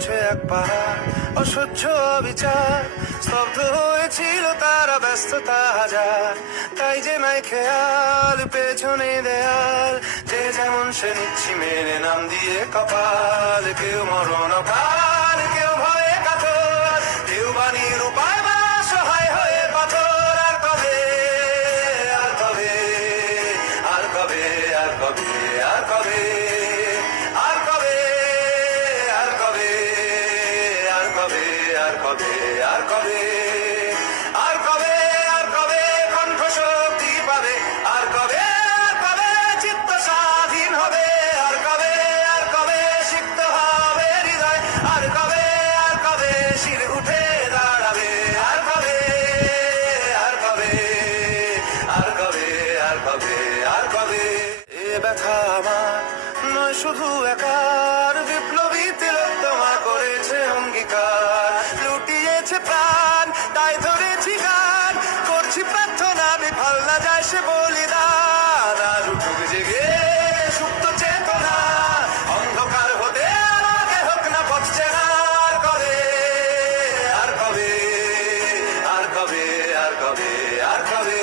মুছে এক পাহাড় অসহ্য বিচার, স্তব্ধ হয়েছিল তারা ব্যস্ততা হাজার। তাই যে নাই খেয়াল পেছনে দেয়াল, যে যেমন সে নিচ্ছি মেনে নাম দিয়ে কপাল। কেউ মরণ কাল, কেউ ভয়ে কাতর, কেউ বাণীর উপায় বা সহায় হয়ে পাথর। আর কবে, আর কবে, আর কবে, আর কবে, আর কবে, আর কবে, আর কবে, আর কবে, আর কবে, আর কবে, আর কবে, আর কবে কণ্ঠ শক্তি পাবে। আর কবে, আর কবে চিত্ত স্বাধীন হবে। আর কবে, আর কবে সিক্ত হবে হৃদয়। আর কবে, আর কবে শির উঠে দাঁড়াবে। আর কবে, আর কবে, আর কবে, আর কবে, আর কবে। এ ব্যথা আমার নয় শুধু একার, বিপ্লবী তিলোত্তমা করেছে অঙ্গীকার। লুটিয়েছে প্রাণ তাই ধরেছি গান, করছি প্রার্থনা বিফল না যায় সে বলিদান। আর উঠুক জেগে সুপ্ত চেতনা, অন্ধকার হতে আলোকে হোক না পথ চেনা। আর কবে, আর কবে, আর কবে, আর কবে, আর কবে,